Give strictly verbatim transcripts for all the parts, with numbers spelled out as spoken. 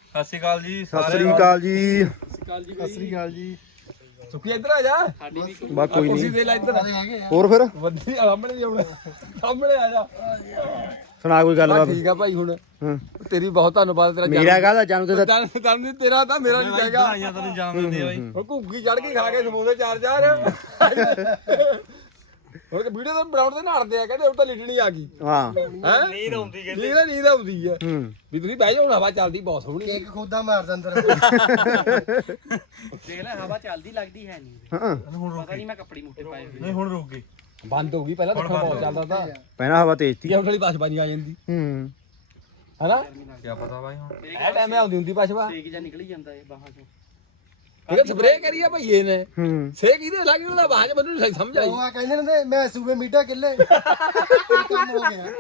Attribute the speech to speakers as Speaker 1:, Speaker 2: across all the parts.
Speaker 1: ਸਤਿ ਸ਼੍ਰੀ ਅਕਾਲ ਜੀ।
Speaker 2: ਸਤਿ ਸ੍ਰੀ ਅਕਾਲ ਜੀ।
Speaker 3: ਸਤਿ ਸ੍ਰੀ ਅਕਾਲ ਜੀ।
Speaker 4: ਸੁੱਕੀ ਇੱਧਰ ਆ ਜਾ।
Speaker 2: ਬਾ ਕੋਈ
Speaker 4: ਕੁਰਸੀ
Speaker 2: ਨਹੀਂ।
Speaker 4: ਦੇ ਲੈ ਇੱਧਰ।
Speaker 2: ਹੋਰ ਫਿਰ
Speaker 4: ਵੱਡੀ ਸਾਹਮਣੇ ਹੀ ਆਉਣਾ। ਸਾਹਮਣੇ ਆ ਜਾ।
Speaker 2: ਸੁਣਾ ਕੋਈ ਗੱਲਬਾਤ।
Speaker 4: ਠੀਕ ਆ ਭਾਈ ਹੁਣ
Speaker 2: ਹਾਂ
Speaker 4: ਤੇਰੀ ਬਹੁਤ ਧੰਨਵਾਦ ਤੇਰਾ।
Speaker 2: ਮੇਰਾ ਕਾਹਦਾ ਜਨਮ ਦਿਨ ਦਾ
Speaker 4: ਜਨਮ ਤੇਰਾ ਤਾਂ ਮੇਰਾ ਨਹੀਂ ਹੈਗਾ।
Speaker 1: ਆਈਆਂ ਤੈਨੂੰ ਜਾਣ ਦਿੰਦੇ ਬਾਈ।
Speaker 4: ਉਹ ਘੁੱਗੀ ਚੜ ਕੇ ਖਾ ਕੇ ਸਮੋਸੇ ਚਾਰ ਚਾਰ। ਹੁਣ ਕਿ ਵੀਡੀਓ ਤਾਂ ਬਰਾਊਂਡ ਤੇ ਨਾੜਦੇ ਆ ਕਹਿੰਦੇ ਉਹ ਤਾਂ ਲਿਟਣੀ ਆ ਗਈ।
Speaker 2: ਹਾਂ
Speaker 4: ਹੈ
Speaker 1: ਨੀਂਦ ਆਉਂਦੀ ਕਹਿੰਦੇ।
Speaker 4: ਨੀਂਦ ਨੀਂਦ ਆਉਂਦੀ ਆ
Speaker 2: ਹੂੰ
Speaker 4: ਵੀ ਤੁਸੀਂ ਬਹਿ ਜਾਓ ਹਵਾ ਚੱਲਦੀ ਬਹੁਤ ਸੋਹਣੀ।
Speaker 3: ਕੇਕ ਖੋਦਾ ਮਾਰਦਾ ਅੰਦਰ।
Speaker 5: ਦੇਖ ਲੈ ਹਵਾ ਚੱਲਦੀ ਲੱਗਦੀ ਹੈ ਨਹੀਂ।
Speaker 2: ਹਾਂ
Speaker 5: ਪਤਾ ਨਹੀਂ ਮੈਂ ਕੱਪੜੀ ਮੁੱਠੇ ਪਾਏ ਹੋਏ।
Speaker 1: ਨਹੀਂ ਹੁਣ ਰੁਕ ਗਈ।
Speaker 4: ਬੰਦ ਹੋ ਗਈ ਪਹਿਲਾਂ ਤਾਂ ਬਹੁਤ ਚੱਲਦਾ ਤਾਂ
Speaker 2: ਪਹਿਲਾਂ ਹਵਾ ਤੇਜ਼ ਤੀ।
Speaker 4: ਕੀ ਵਾਲੀ ਪਾਸ਼ਬਾਨੀ ਆ ਜਾਂਦੀ
Speaker 2: ਹੂੰ
Speaker 4: ਹੈਨਾ।
Speaker 1: ਕੀ ਪਤਾ ਬਾਈ ਹੁਣ।
Speaker 4: ਇਹ ਟਾਈਮ ਆਉਂਦੀ ਹੁੰਦੀ ਪਾਸ਼ਬਾ।
Speaker 5: ਸੇਕ ਜਾਂ ਨਿਕਲ ਹੀ ਜਾਂਦਾ ਇਹ ਬਾਹਾਂ ਚੋਂ।
Speaker 4: ਇਹ ਸਪਰੇਅ ਕਰੀ ਆ ਭਈਏ ਨੇ।
Speaker 2: ਹੂੰ
Speaker 4: ਸੇਕ ਇਹਦੇ ਲੱਗ ਉਹਦਾ ਬਾਹਾਂ ਚ ਮੈਨੂੰ ਸਹੀ ਸਮਝ ਆਈ।
Speaker 3: ਉਹ ਆ ਕਹਿੰਦੇ ਨੇ ਮੈਂ ਸੂਬੇ ਮੀਟਾ ਕਿੱਲੇ ਕੰਮ ਹੋ ਗਿਆ।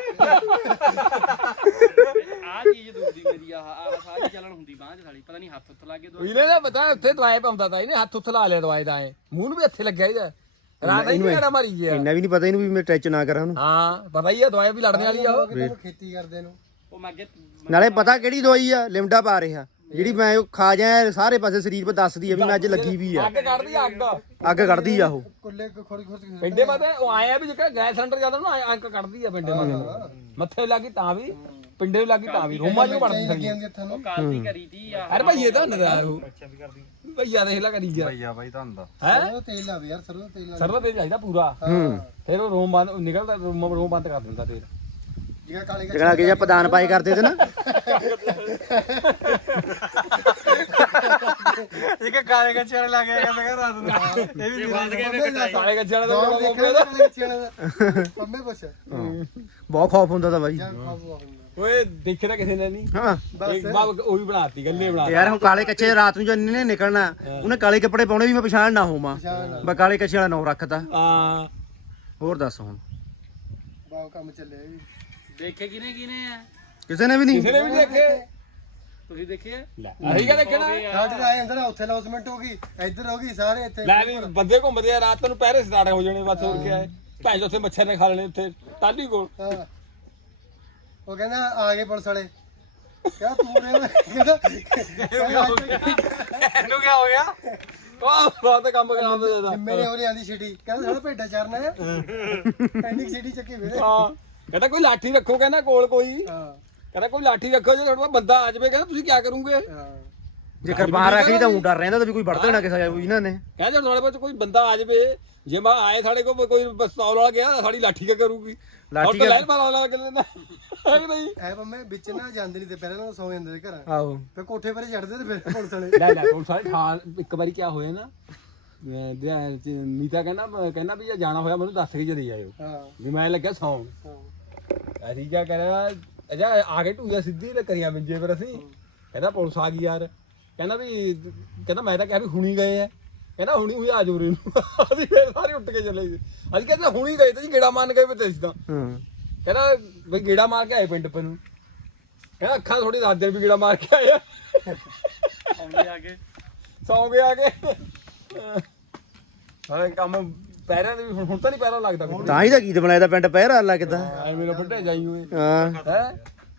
Speaker 5: ਆਹ ਚੀਜ਼ ਦੁਖਦੀ ਮੇਰੀ ਆਹ ਆਹ ਸਾਰੀ ਚੱਲਣ ਹੁੰਦੀ ਬਾਹਾਂ 'ਚ ਸਾਲੀ ਪਤਾ ਨਹੀਂ ਹੱਥ ਉੱਤ ਲੱਗ ਗਏ ਦੋ।
Speaker 4: ਇਹਨੇ ਨਾ ਪਤਾ ਉੱਥੇ ਦਵਾਈ ਪਾਉਂਦਾ ਤਾਂ ਇਹਨੇ ਹੱਥ ਉੱਥੇ ਲਾ ਲਿਆ ਦਵਾਈ ਦਾ ਐ ਮੂੰਹ ਨੂੰ ਵੀ ਇੱਥੇ ਲੱਗਿਆ ਇਹਦਾ ਰਾਤ ਹੀ ਕਿਹੜਾ ਮਾਰੀ ਗਿਆ।
Speaker 2: ਇੰਨਾ ਵੀ ਨਹੀਂ ਪਤਾ ਇਹਨੂੰ ਵੀ ਮੈਂ ਟੱਚ ਨਾ ਕਰਾਂ ਉਹਨੂੰ।
Speaker 4: ਹਾਂ ਪਤਾ ਹੀ ਆ ਦਵਾਈ ਵੀ ਲੜਨੇ ਵਾਲੀ ਆ ਉਹ।
Speaker 3: ਕਿਤੇ ਖੇਤੀ ਕਰਦੇ ਨੂੰ
Speaker 5: ਉਹ ਮੈਂ ਅੱਗੇ
Speaker 2: ਨਾਲੇ ਪਤਾ ਕਿਹੜੀ ਦਵਾਈ ਆ ਲਿਮਡਾ ਪਾ ਰਿਹਾ ਜਿਹੜੀ ਮੈਂ ਉਹ ਖਾ ਜਾ ਸਾਰੇ ਪਾਸੇ ਸਰੀਰ 'ਤੇ ਦੱਸਦੀ ਆ ਵੀ ਮੈਂ ਅੱਜ ਲੱਗੀ ਵੀ ਆ।
Speaker 4: ਅੱਗ ਕੱਢਦੀ ਆ ਅੱਗ।
Speaker 2: ਅੱਗ ਕੱਢਦੀ ਆ ਉਹ।
Speaker 3: ਕੁੱਲੇ ਖੋੜੀ ਖੋੜੀ
Speaker 4: ਪਿੰਡੇ ਮਾਤੇ ਉਹ ਆਇਆ ਵੀ ਜਿਹੜਾ ਗੈਸ ਸਿਲੰਡਰ ਜਾਂਦਾ ਨਾ ਅੱਗ ਕੱਢਦੀ ਆ ਪਿੰਡੇ ਮਾਤੇ। ਮੱਥੇ ਲੱਗੀ ਤਾਂ ਵੀ ਪਿੰਡੇ ਨੂੰ ਲੱਗੀ ਤਾਂ ਵੀ ਰੋਮਾਂ ਚ ਬਣਦੀ
Speaker 3: ਲੱਗੀ
Speaker 4: ਸੀ।
Speaker 3: ਜਾਂਦੀ ਹੱਥਾਂ ਨੂੰ।
Speaker 5: ਉਹ ਕਾਲਦੀ ਕਰੀ ਤੀ ਆ।
Speaker 4: ਅਰੇ ਭਈਏ ਤਾਂ ਨਜ਼ਾਰ ਉਹ ਭਈਆ ਦੇਖ ਲੈ ਕਰੀ ਜਾ
Speaker 1: ਭਈਆ ਬਾਈ ਤੁਹਾਨੂੰ ਦਾ।
Speaker 4: ਹੈ
Speaker 3: ਸਰੋਂ ਦਾ ਤੇਲ ਲਾਵੇ ਯਾਰ ਸਰੋਂ ਦਾ ਤੇਲ ਲਾਵੇ।
Speaker 4: ਸਰਵਾ ਤੇ ਚਾਹੀਦਾ ਪੂਰਾ।
Speaker 2: ਹੂੰ
Speaker 4: ਫਿਰ ਉਹ ਰੋਮ ਬੰਦ ਨਿਕਲਦਾ ਰੋਮ ਰੋਮ ਬੰਦ ਕਰ ਦਿੰਦਾ ਫਿਰ।
Speaker 3: ਜਿਹੜਾ ਕਾਲੇ
Speaker 2: ਜਿਹੜਾ ਕਿ ਜੇ ਪ੍ਰਦਾਨ ਪਾਈ ਕਰਦੇ ਤੇ ਨਾ
Speaker 1: ਇੱਕ ਕਾਲੇ ਕੱਚੇ ਵਾਲੇ ਲੱਗ ਗਿਆ ਕਹਿੰਦਾ ਰਾਤ ਨੂੰ। ਇਹ ਵੀ ਬੰਦ ਗਏ
Speaker 4: ਸਾਲੇ ਗੱਜਣ ਦਾ
Speaker 3: ਦੌੜ
Speaker 4: ਕੰਮ
Speaker 3: ਦੇਖਿਆ ਨਾ ਕਾਲੇ ਕੱਚਿਆਂ ਦਾ। ਪੰਮੇ ਪੁੱਛ
Speaker 2: ਬਹੁਤ ਖੌਫ ਹੁੰਦਾ ਤਾਂ ਬਾਈ।
Speaker 3: ਜਾਂ ਖਾਬੂ ਆਉਂਦਾ।
Speaker 4: ਓਏ ਦੇਖਿਆ ਕਿਸੇ ਨੇ ਨਹੀਂ।
Speaker 2: ਹਾਂ
Speaker 4: ਇੱਕ ਬਾਬ ਉਹ ਵੀ ਬਣਾਤੀ ਗੱਲੇ ਬਣਾ
Speaker 2: ਯਾਰ ਹੁਣ ਕਾਲੇ ਕੱਚੇ ਰਾਤ ਨੂੰ ਜਦ ਨੇ ਨਿਕਲਣਾ ਉਹਨੇ ਕਾਲੇ ਕੱਪੜੇ ਪਾਉਣੇ ਵੀ ਮੈਂ ਪਛਾਣ ਨਾ ਹੋਵਾਂ। ਮੈਂ ਕਾਲੇ ਕੱਚੇ ਵਾਲਾ ਨਾਂ ਰੱਖਤਾ।
Speaker 4: ਹਾਂ
Speaker 2: ਹੋਰ ਦੱਸ ਹੁਣ
Speaker 3: ਬਾਬ ਕੰਮ ਚੱਲਿਆ ਵੀ।
Speaker 5: ਦੇਖੇ ਕਿਨੇ ਕਿਨੇ ਆ
Speaker 2: ਕਿਸੇ ਨੇ ਵੀ ਨਹੀਂ।
Speaker 4: ਕਿਸੇ ਨੇ ਵੀ ਦੇਖੇ।
Speaker 5: ਤੁਸੀਂ ਦੇਖੇ
Speaker 4: ਲੈ ਅਸੀਂ ਕਿਆ ਦੇਖਣਾ।
Speaker 3: ਸਾਡੇ ਆਏ ਅੰਦਰ ਉੱਥੇ ਲੌਸਮੈਂਟ ਹੋ ਗਈ ਇੱਧਰ ਹੋ ਗਈ ਸਾਰੇ ਇੱਥੇ।
Speaker 4: ਲੈ ਵੀ ਬੰਦੇ ਘੁੰਮਦੇ ਆ ਰਾਤ ਨੂੰ ਪਹਿਰੇ ਸਟਾਰਟ ਹੋ ਜਾਣੇ ਬਸ ਹੋਰ ਕੀ ਹੈ। ਭੈਣ ਉੱਥੇ ਮੱਛਰ ਨੇ ਖਾ ਲੈਣੇ ਉੱਥੇ ਟਾਲੀ ਕੋਲ।
Speaker 3: ਹਾਂ ਉਹ ਕਹਿੰਦਾ ਆ ਗਏ ਪੁਲਿਸ ਵਾਲੇ। ਕਿਆ ਤੂੰ ਰੇ ਕਹਿੰਦਾ
Speaker 4: ਇਹਨੂੰ ਕੀ ਹੋ ਗਿਆ। ਉਹ ਬਹੁਤ ਕੰਮ ਕਰਾਉਂਦਾ ਜਾਂਦਾ।
Speaker 3: ਮੇਰੇ ਹੋਰੇ ਆਂਦੀ ਛਿੜੀ ਕਹਿੰਦਾ ਸਾਡਾ ਭੇਡਾਂ ਚਰਨਾ ਹੈ। ਪੈਂਡਿੰਗ ਛਿੜੀ ਚੱਕੀ ਵੀਰੇ।
Speaker 4: ਹਾਂ ਕਹਿੰਦਾ ਕੋਈ ਲਾਠੀ ਰੱਖੋ ਕਹਿੰਦਾ ਕੋਲ ਕੋਈ।
Speaker 3: ਹਾਂ
Speaker 4: ਕਹਿੰਦਾ ਕੋਈ ਲਾਠੀ ਰੱਖੋ ਜੇ ਤੁਹਾਡਾ ਬੰਦਾ ਆ ਜਾਵੇ ਕਹਿੰਦਾ ਤੁਸੀਂ ਕੀ ਕਰੋਗੇ।
Speaker 3: ਹਾਂ
Speaker 2: ਜੇ ਕਿਰਪਾਨ ਰੱਖ ਲਈ ਤਾਂ ਊਂ ਡਰ ਰਹਿੰਦਾ ਤਾਂ ਵੀ ਕੋਈ ਵੜ ਦੇਣਾ ਕਿਸੇ ਇਹਨਾਂ ਨੇ।
Speaker 4: ਕਹਿੰਦਾ ਜੇ ਤੁਹਾਡੇ ਕੋਲ ਕੋਈ ਬੰਦਾ ਆ ਜਾਵੇ ਜੇ ਮੈਂ ਆਏ ਸਾਡੇ ਕੋਲ ਕੋਈ ਪਿਸਤੌਲ ਵਾਲਾ ਗਿਆ ਸਾਡੀ ਲਾਠੀ ਕੀ ਕਰੂਗੀ।
Speaker 2: ਲਾਠੀ
Speaker 4: ਲੈ ਮਾਰਾ ਲਾ ਕੇ ਲੈਂਦਾ ਹੈ ਕਿ ਨਹੀਂ।
Speaker 3: ਐ ਪੰਮੇ ਵਿੱਚ ਨਾ ਜਾਂਦੇ ਨਹੀਂ ਤੇ ਪਹਿਲਾਂ ਨਾ ਸੌ ਜਾਂਦੇ ਤੇ ਘਰਾਂ।
Speaker 2: ਆਹੋ
Speaker 3: ਫਿਰ ਕੋਠੇ ਪਰੇ ਚੜਦੇ ਤੇ ਫਿਰ ਪੁਲਿਸ ਵਾਲੇ।
Speaker 4: ਲੈ ਲੈ ਕੋਲ ਸਾਰੇ ਠਾਲ ਇੱਕ ਵਾਰੀ ਕੀ ਹੋਇਆ ਨਾ ਨੀਤਾ ਕਹਿੰਦਾ ਕਹਿੰਦਾ ਵੀ ਜੇ ਜਾਣਾ ਹੋਇਆ ਮੈਨੂੰ ਦੱਸ ਕੇ ਜਦੇ ਆਇਓ।
Speaker 3: ਹਾਂ
Speaker 4: ਵੀ ਮੈਂ ਲੱਗਿਆ ਸੌਣ।
Speaker 3: ਹਾਂ
Speaker 4: ਅਸੀਂ ਕੀ ਕਰਿਆ ਅਜਾ ਆ ਕੇ ਢੂਆ ਸਿੱਧੀ ਤੇ ਕਰੀਆਂ ਬਿੰਜੇ ਪਰ ਅਸੀਂ ਕਹਿੰਦਾ ਪੁਲਿਸ ਆ ਗਈ ਯਾਰ। ਕਹਿੰਦਾ ਵੀ ਕਹਿੰਦਾ ਮੈਂ ਤਾਂ ਕਿਹਾ ਵੀ ਹੁਣੀ ਗਏ ਆ। ਕਹਿੰਦਾ ਹੁਣੀ ਹੋਈ ਆ ਜਾਓ ਰੇ ਨੂੰ। ਅਸੀਂ ਫੇਰ ਸਾਰੇ ਉੱਠ ਕੇ ਚੱਲੇ ਅਸੀਂ ਕਹਿੰਦੇ ਹੁਣੀ ਗਏ ਤੇ ਜੀ ਗੇੜਾ ਮਾਰਨ ਗਏ ਤੇ ਅਸੀਂ ਤਾਂ।
Speaker 2: ਹੂੰ
Speaker 4: ਕਹਿੰਦਾ ਬਈ ਗੇੜਾ ਮਾਰ ਕੇ ਆਏ ਪਿੰਡ ਪੇ ਨੂੰ। ਕਹਿੰਦਾ ਅੱਖਾਂ ਥੋੜੀ ਦੱਸ ਦਿਨ ਵੀ ਗੇੜਾ ਮਾਰ ਕੇ ਆਏ ਆ।
Speaker 5: ਆਉਂਦੇ ਆ ਕੇ
Speaker 4: ਸੌਂ ਗਏ ਆ ਕੇ। ਹਾਂ ਕੰਮ ਪੈਰਾਂ ਦੇ ਵੀ ਹੁਣ ਹੁਣ ਤਾਂ ਨਹੀਂ ਪੈਰਾਂ ਲੱਗਦਾ ਕੋਈ।
Speaker 2: ਤਾਂ ਹੀ ਤਾਂ ਗੀਤ ਬਣਾਇਆ ਤਾਂ ਪਿੰਡ ਪਹਿਰਾ ਅੱਲਾ ਕਿੱਦਾਂ।
Speaker 4: ਐ ਮੇਰਾ ਵੱਡੇ ਜਾਈ ਹੋਏ
Speaker 2: ਹਾਂ
Speaker 4: ਹੈ।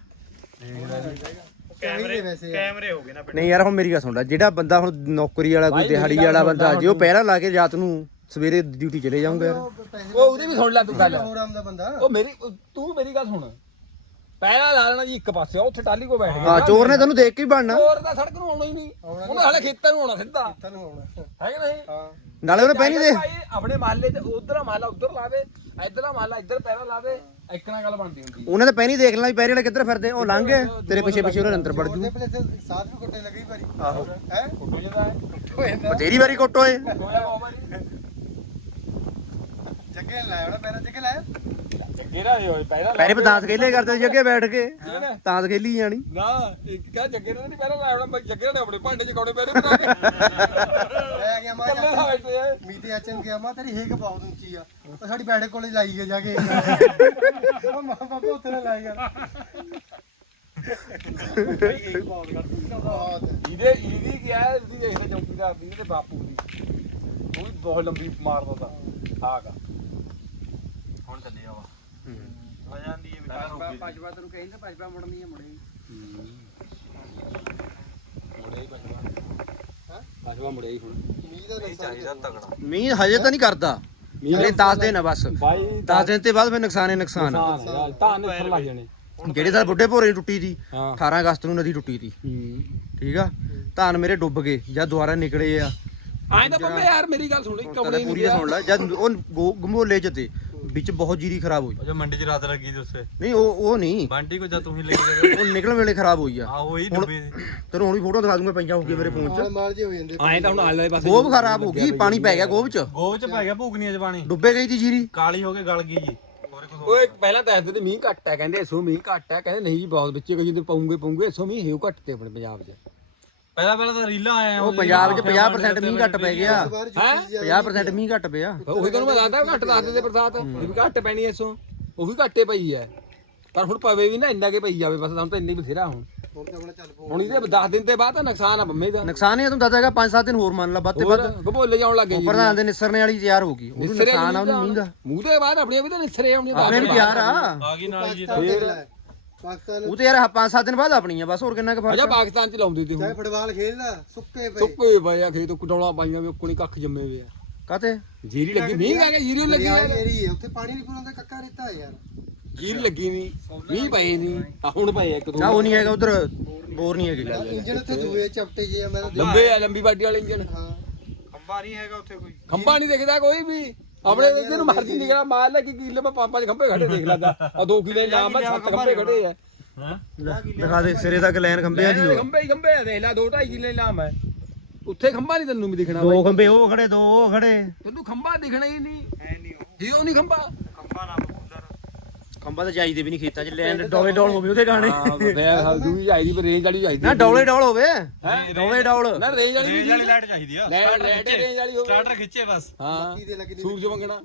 Speaker 3: ਕੈਮਰੇ ਵੈਸੇ
Speaker 1: ਕੈਮਰੇ ਹੋ ਗਏ ਨਾ।
Speaker 2: ਨਹੀਂ ਯਾਰ ਹੁਣ ਮੇਰੀ ਗੱਲ ਸੁਣ ਲੈ ਜਿਹੜਾ ਬੰਦਾ ਹੁਣ ਨੌਕਰੀ ਵਾਲਾ ਕੋਈ ਦਿਹਾੜੀ ਵਾਲਾ ਬੰਦਾ ਜੇ ਉਹ ਪਹਿਰਾ ਲਾ ਕੇ ਰਾਤ ਨੂੰ ਸਵੇਰੇ ਡਿਊਟੀ ਚਲੇ ਜਾਊਂਗਾ ਯਾਰ।
Speaker 4: ਉਹ ਉਹਦੀ ਵੀ ਸੁਣ ਲੈ ਤੂੰ ਗੱਲ।
Speaker 3: ਹੋਰ ਆਮ ਦਾ ਬੰਦਾ।
Speaker 4: ਉਹ ਮੇਰੀ ਤੂੰ ਮੇਰੀ ਗੱਲ ਸੁਣ। ਪਹਿਲਾਂ ਲਾ ਲੈਣਾ ਜੀ ਇੱਕ ਪਾਸੇ ਉੱਥੇ ਟਾਲੀ ਕੋ ਬੈਠ ਗਿਆ।
Speaker 2: ਹਾਂ ਚੋਰ ਨੇ ਤੈਨੂੰ ਦੇਖ ਕੇ ਹੀ ਬਣਨਾ।
Speaker 4: ਚੋਰ ਤਾਂ ਸੜਕ ਨੂੰ ਆਉਣਾ ਹੀ ਨਹੀਂ। ਉਹਨੇ ਹਾਲੇ ਖੇਤਾਂ ਨੂੰ ਆਉਣਾ ਸਿੱਧਾ
Speaker 3: ਤੁਹਾਨੂੰ ਆਉਣਾ।
Speaker 4: ਹੈ ਕਿ ਨਹੀਂ।
Speaker 3: ਹਾਂ
Speaker 2: ਨਾਲੇ ਉਹਨੇ ਪਹਿਨੀ ਦੇ
Speaker 4: ਭਾਈ ਆਪਣੇ ਮਹੱਲੇ ਤੇ ਉਧਰ ਮਹੱਲਾ ਉਧਰ ਲਾਵੇ ਇਧਰਲਾ ਮਹੱਲਾ ਇੱਧਰ ਪੈਰਾ ਲਾਵੇ ਇੱਕ ਨਾਲ ਗੱਲ ਬਣਦੀ ਹੁੰਦੀ।
Speaker 2: ਉਹਨੇ ਤਾਂ ਪਹਿਨੀ ਦੇਖ ਲੈਣਾ ਵੀ ਪੈਰੇ ਵਾਲੇ ਕਿੱਧਰ ਫਿਰਦੇ ਉਹ ਲੰਘ ਗਏ ਤੇਰੇ ਪਿੱਛੇ ਪਿੱਛੇ ਉਹਨੇ ਅੰਦਰ ਵੜ ਜੂ।
Speaker 3: ਉਹਦੇ ਪਹਿਲੇ ਸਾਥ ਵੀ ਕੁੱਟੇ ਲੱਗੀ ਭਾਰੀ।
Speaker 2: ਆਹੋ
Speaker 3: ਹੈ
Speaker 4: ਫੋਟੋ ਜਦਾ ਹੈ
Speaker 3: ਹੋ ਜਾਂਦਾ।
Speaker 2: ਤੇਰੀ ਵਾਰੀ ਕੁੱਟੋ ਏ।
Speaker 4: ਹੋਇਆ ਬਹੁਤ ਵਾਰੀ।
Speaker 3: ਜੱਗੇ ਲਾਇਆ ਉਹਨੇ ਪਹਿਲਾਂ ਜੱਗੇ ਲਾਇਆ।
Speaker 4: ਕਿਹੜਾ ਨਹੀਂ ਹੋਏ ਪਹਿਲਾਂ
Speaker 2: ਪੈਰੇ ਪੇ ਦਾਂਤ ਖੇਲੇ ਕਰਦੇ ਸੀ ਅੱਗੇ ਬੈਠ ਕੇ ਦਾਂਤ ਖੇਲੀ ਜਾਣੀ।
Speaker 4: ਨਾ ਇੱਕ ਕਹ ਜੱਗੇ ਨੇ ਨਹੀਂ ਪਹਿਲਾਂ ਲਾਇਆ ਹੋਣਾ ਜੱਗੇ ਨੇ ਆਪਣੇ ਭਾਂਡੇ ਚ ਕੌੜੇ ਪੈਰੇ ਬਣਾ ਕੇ
Speaker 3: ਮੈਂ ਗਿਆ ਮਾ
Speaker 4: ਕੱਲੇ ਦਾ ਬੈਠੇ ਆ।
Speaker 3: ਮੀਤੇ ਆਚਨ ਗਿਆ ਮਾ ਤੇਰੀ ਹੇਕ ਬਹੁਤ ਉੱਚੀ ਆ। ਉਹ ਸਾਡੀ ਬੈਠਕ ਕੋਲੇ ਲਾਈ ਗਿਆ ਜਾ ਕੇ। ਉਹ ਮਾਂ ਬਾਪ ਉੱਥੇ ਨਾ ਲਾਈ ਗਿਆ। ਬਹੁਤ
Speaker 4: ਇਹਦੇ ਇਹਦੀ ਕੀ ਹੈ ਇਹਦੀ ਦੇਖਦੇ ਚੌਕੀਦਾਰ ਦੀ ਤੇ ਬਾਪੂ ਦੀ ਉਹ ਵੀ ਬਹੁਤ ਲੰਬੀ ਮਾਰਦਾ ਤਾ ਆਗਾ।
Speaker 1: ਹੁਣ ਚੱਲੇ ਆਵਾ ਆ ਜਾਂਦੀ ਹੈ ਵੀ ਪਹਿਲਾਂ ਰੁਕ ਗਈ।
Speaker 5: ਪਾਜਵਾ ਤੈਨੂੰ ਕਹਿੰਦਾ ਪਾਜਵਾ ਮੁੜਨੀ ਹੈ ਮੁੜੇ।
Speaker 4: ਫਸਵਾ ਮੁੜਿਆ ਹੀ ਹੁਣ
Speaker 3: ਮੀਂਹ ਦਾ
Speaker 1: ਚਾਹੀਦਾ ਤਗੜਾ
Speaker 2: ਮੀਂਹ ਹਜੇ ਤਾਂ ਨਹੀਂ ਕਰਦਾ ਹਲੇ ਦਸ ਦਿਨ ਆ ਬਸ
Speaker 4: ਬਾਈ
Speaker 2: ਦਸ ਦਿਨ ਤੇ ਬਾਅਦ ਫਿਰ ਨੁਕਸਾਨ ਹੀ ਨੁਕਸਾਨ ਆ।
Speaker 4: ਨੁਕਸਾਨ ਹੈ ਤਾਂ ਨਿਸਰ ਲੱਗ ਜਾਣੇ
Speaker 2: ਜਿਹੜੇ ਸਾਲ ਬੁੱਢੇ ਭੋਰੇ ਦੀ ਟੁੱਟੀ ਸੀ
Speaker 4: ਹਾਂ
Speaker 2: ਅਠਾਰਾਂ ਅਗਸਤ ਨੂੰ ਨਦੀ ਟੁੱਟੀ ਸੀ
Speaker 4: ਹੂੰ
Speaker 2: ਠੀਕ ਆ ਧਾਨ ਮੇਰੇ ਡੁੱਬ ਗਏ ਜਾਂ ਦੁਬਾਰਾ ਨਿਕਲੇ ਆ
Speaker 4: ਐਂ ਤਾਂ ਬੰਬੇ ਯਾਰ ਮੇਰੀ ਗੱਲ ਸੁਣ ਇੱਕ
Speaker 2: ਕਮਲੇ
Speaker 4: ਕਮਲੇ
Speaker 2: ਪੂਰੀ ਸੁਣ ਲੈ ਜਦ ਉਹ ਗੋ- ਗੰਭੋਲੇ ਚ ਤੇ ਵਿੱਚ ਬਹੁਤ ਜੀਰੀ ਖਰਾਬ ਹੋਈ
Speaker 1: ਜੋ ਮੰਡੀ 'ਚ ਰਾਤ ਲੱਗੀ ਸੀ ਉਸੇ
Speaker 2: ਨਹੀਂ ਉਹ ਉਹ ਨਹੀਂ
Speaker 1: ਬੰਟੀ ਕੋ ਜਾ ਤੂੰ ਹੀ ਲੈ ਕੇ
Speaker 2: ਉਹ ਨਿਕਲਣ ਵੇਲੇ ਖਰਾਬ ਹੋਈ ਆ
Speaker 1: ਆ ਉਹੀ ਡੁੱਬੀ ਸੀ
Speaker 2: ਤੈਨੂੰ ਹੁਣ ਵੀ ਫੋਟੋ ਦਿਖਾ ਦੂੰਗਾ ਪਈਆਂ ਹੋਊਗੀ ਮੇਰੇ ਫੋਨ 'ਚ
Speaker 3: ਮਾਲ ਮਾਲ ਜੇ ਹੋ ਜਾਂਦੇ
Speaker 4: ਐਂ ਤਾਂ ਹੁਣ ਆਲੇ ਵਾਲੇ ਪਾਸੇ
Speaker 2: ਗੋਭ ਖਰਾਬ ਹੋ ਗਈ ਪਾਣੀ ਪੈ ਗਿਆ ਗੋਭ 'ਚ
Speaker 1: ਗੋਭ 'ਚ ਪੈ ਗਿਆ ਭੂਕਣੀਆਂ 'ਚ ਪਾਣੀ
Speaker 2: ਡੁੱਬੇ ਗਈ ਤੀ ਜੀਰੀ
Speaker 1: ਕਾਲੀ ਹੋ ਕੇ ਗਲ ਗਈ ਜੀ ਹੋਰ ਕੁਝ
Speaker 4: ਓਏ ਪਹਿਲਾਂ ਤਾਂ ਦੱਸਦੇ ਤੇ ਮੀਂਹ ਘੱਟ ਹੈ ਕਹਿੰਦੇ ਇਸੋ ਮੀਂਹ ਘੱਟ ਹੈ ਕਹਿੰਦੇ ਨਹੀਂ ਜੀ ਬਹੁਤ ਬੱਚੇ ਕਹੀ ਜਿੰਦੇ ਪਾਉਂਗੇ ਪਾਉਂਗੇ ਇਸੋ ਮੀਂਹ ਹੈਉ ਘੱਟ ਤੇ ਆਪਣੇ ਪੰਜਾਬ 'ਚ
Speaker 1: ਪਹਿਲਾਂ ਪਹਿਲਾਂ ਤਾਂ ਰੀਲਾਂ ਆਇਆ
Speaker 2: ਉਹ ਪੰਜਾਬ 'ਚ ਪੰਜਾਹ ਪ੍ਰਸੈਂਟ ਮੀਂਹ ਘੱਟ ਪੈ ਗਿਆ
Speaker 3: ਬਾਹਰ
Speaker 4: ਹੈਂ?
Speaker 3: ਜੁੱਤੀ ਜਿਆਦਾ
Speaker 2: ਪੰਜਾਹ ਪ੍ਰਸੈਂਟ ਮੀਂਹ ਘੱਟ ਪਿਆ
Speaker 4: ਉਹੀ ਤੁਹਾਨੂੰ ਮੈਂ ਦੱਸਦਾ ਘੱਟ ਦੱਸਦੇ ਤੇ ਬਰਸਾਤ ਵੀ ਘੱਟ ਪੈਣੀ ਇਸੋ ਉਹੀ ਘੱਟੇ ਪਈ ਹੈ ਪਰ ਹੁਣ ਪਵੇ ਵੀ ਨਾ ਇੰਨਾ ਕੇ ਪਈ ਜਾਵੇ ਬਸ ਸਾਨੂੰ ਤਾਂ ਇੰਨੀ ਬਥੇਰਾ ਹੁਣ
Speaker 3: ਹੁਣ ਤਾਂ ਆਪਣਾ ਚੱਲ ਪੋ
Speaker 4: ਹੁਣ ਇਹਦੇ ਦਸ ਦਿਨ ਤੇ ਬਾਅਦ ਤਾਂ ਨੁਕਸਾਨ ਆ ਬੰਮੇ ਦਾ
Speaker 2: ਨੁਕਸਾਨ ਇਹ ਤੁਹਾਨੂੰ ਦੱਸਦਾ ਹੈਗਾ ਪੰਜ ਸੱਤ ਦਿਨ ਹੋਰ ਮੰਨ ਲਾ ਵੱਧ ਤੇ
Speaker 4: ਹੋਰ
Speaker 2: ਵੱਧ
Speaker 4: ਗਭੋਲੇ ਜਾਉਣ ਲੱਗ ਗਏ
Speaker 2: ਪ੍ਰਧਾਨ ਦੇ ਨਿਸਰਨੇ ਵਾਲੀ ਤਿਆਰ ਹੋ ਗਈ ਉਹਨੂੰ ਨੁਕਸਾਨ ਆ ਉਹਨੂੰ ਮੀਂਹ ਦਾ
Speaker 4: ਮੂੰਹ ਦੇ ਬਾਅਦ ਆਪਣੀਆਂ ਵੀ ਤਾਂ ਨਿਸਰੇ ਆਉਣੀਆਂ
Speaker 2: ਆਪਣੇ ਵੀ ਤਿਆਰ ਆ
Speaker 1: ਆ ਗਈ ਨਾਲ ਜੀ
Speaker 3: ਪਾਕਿਸਤਾਨ ਦੇਖ ਲੈ ਪਾਕਿਸਤਾਨ
Speaker 2: ਉਹ ਤੇ ਯਾਰ ਪੰਜ ਸੱਤ ਦਿਨ ਬਾਅਦ ਆਪਣੀ ਆ ਬਸ ਹੋਰ ਕਿੰਨਾ ਕੁ
Speaker 4: ਅਜਾ
Speaker 2: ਫਰਕ ਆ?
Speaker 4: ਪਾਕਿਸਤਾਨ ਚ ਲਾਉਂਦੇ ਤੇ
Speaker 3: ਚਾਹੇ
Speaker 4: ਹੁਣ
Speaker 3: ਫੁੱਟਬਾਲ ਖੇਲਦਾ ਸੁੱਕੇ ਪਏ
Speaker 4: ਸੁੱਕੇ ਪਏ ਆ ਖੇਤ ਕੁਡੌਲਾ ਪਾਈਆਂ ਵੀ ਕੋਣੀ ਕੱਖ ਜੰਮੇ ਵੇ ਆ
Speaker 2: ਕਾਤੇ
Speaker 4: ਜੀਰੀ ਲੱਗੀ ਮੀਂਹ ਆ ਗਿਆ ਜੀਰੀ ਲੱਗੀ
Speaker 3: ਦਰਿਆ
Speaker 4: ਆ
Speaker 3: ਏਰੀ ਹੈ ਉੱਥੇ ਪਾਣੀ ਨਹੀਂ ਪੁਰਾਂਦਾ ਕੱਕਾ ਰੇਤਾ ਹੈ ਯਾਰ
Speaker 4: ਜੀਰੀ ਲੱਗੀ ਨਹੀਂ ਮੀਂਹ ਪਏ ਨਹੀਂ ਆ ਹੁਣ ਪਏ ਆ ਇੱਕ ਦੋ
Speaker 2: ਨਾ ਉਹ ਨਹੀਂ ਹੈਗਾ ਉਧਰ ਬੋਰ ਨਹੀਂ ਹੈਗੇ
Speaker 3: ਇੰਜਣ ਉੱਥੇ ਦੂਏ ਚਪਟੇ ਜੇ ਆ ਮੈਂ ਤਾਂ
Speaker 4: ਲੰਬੇ ਆ ਲੰਬੀ ਬਾਡੀ ਵਾਲੇ ਇੰਜਨ
Speaker 3: ਹਾਂ
Speaker 1: ਖੰਭਾ ਨਹੀਂ ਹੈਗਾ ਉੱਥੇ ਕੋਈ
Speaker 4: ਖੰਭਾ ਨਹੀਂ ਦਿਖਦਾ ਕੋਈ ਵੀ ਆਪਣੇ ਇਹਦੇ ਨੂੰ ਮਰਜ਼ੀ ਨਿਕਲਾ ਮਾਰ ਲੈ ਕਿ ਕਿੱਲੇ ਮੈਂ ਪੰਜ ਪੰਜ ਖੰਭੇ ਖੜੇ ਦੇਖ ਲੈਂਦਾ ਆ ਦੋ ਕਿੱਲੇ ਨਾਮ ਆ ਸੱਤ ਖੰਭੇ ਖੜੇ ਆ
Speaker 1: ਹਾਂ
Speaker 2: ਦਿਖਾ ਦੇ ਸਿਰੇ ਤੱਕ ਲਾਈਨ ਖੰਬਿਆਂ ਦੀ ਹੋ
Speaker 4: ਖੰਭੇ ਹੀ ਖੰਭੇ ਆ ਦੇਖ ਲੈ ਦੋ ਢਾਈ ਕਿੱਲੇ ਨਾਮ ਹੈ ਉੱਥੇ ਖੰਭਾ ਨਹੀਂ ਤੈਨੂੰ ਵੀ ਦਿਖਣਾ
Speaker 2: ਦੋ ਖੰਬੇ ਉਹ ਖੜੇ ਦੋ ਉਹ ਖੜੇ
Speaker 4: ਤੈਨੂੰ ਖੰਭਾ ਦਿਖਣਾ ਹੀ ਨਹੀਂ
Speaker 1: ਹੈ ਨਹੀਂ ਉਹ
Speaker 4: ਹੀ ਉਹ ਨਹੀਂ ਖੰਭਾ
Speaker 1: ਖੰਭਾ ਨਾ ਬੁੱਲਰ
Speaker 2: ਖੰਬਾ ਤਾਂ ਚਾਹੀਦੇ ਵੀ ਨਹੀਂ ਖੇਤਾਂ 'ਚ ਲੈਣ ਡੋਲੇ ਡੋਲ ਹੋਵੇ ਉਹਦੇ ਗਾਣੇ
Speaker 4: ਹਾਂ ਫੇਰ ਹਲਦੂ ਵੀ ਚਾਹੀਦੀ ਪਰ ਰੇਂਜ ਵਾਲੀ ਚਾਹੀਦੀ
Speaker 2: ਨਾ ਡੋਲੇ ਡੋਲ ਹੋਵੇ ਡੋਲੇ ਡੋਲ
Speaker 4: ਨਾ ਰੇਂਜ ਵਾਲੀ ਵੀ
Speaker 1: ਰੇਂਜ ਵਾਲੀ ਲਾਈਟ ਚਾਹੀਦੀ ਆ
Speaker 4: ਲੈ ਲੈ ਰੇਂਜ ਵਾਲੀ ਹੋਵੇ
Speaker 1: ਸਟਾਰਟਰ ਖਿੱਚੇ ਬਸ
Speaker 4: ਹਾਂ
Speaker 3: ਕੀ ਦੇ ਲੱਗਣੀ
Speaker 4: ਸੂਰਜ ਮੰਗਣਾ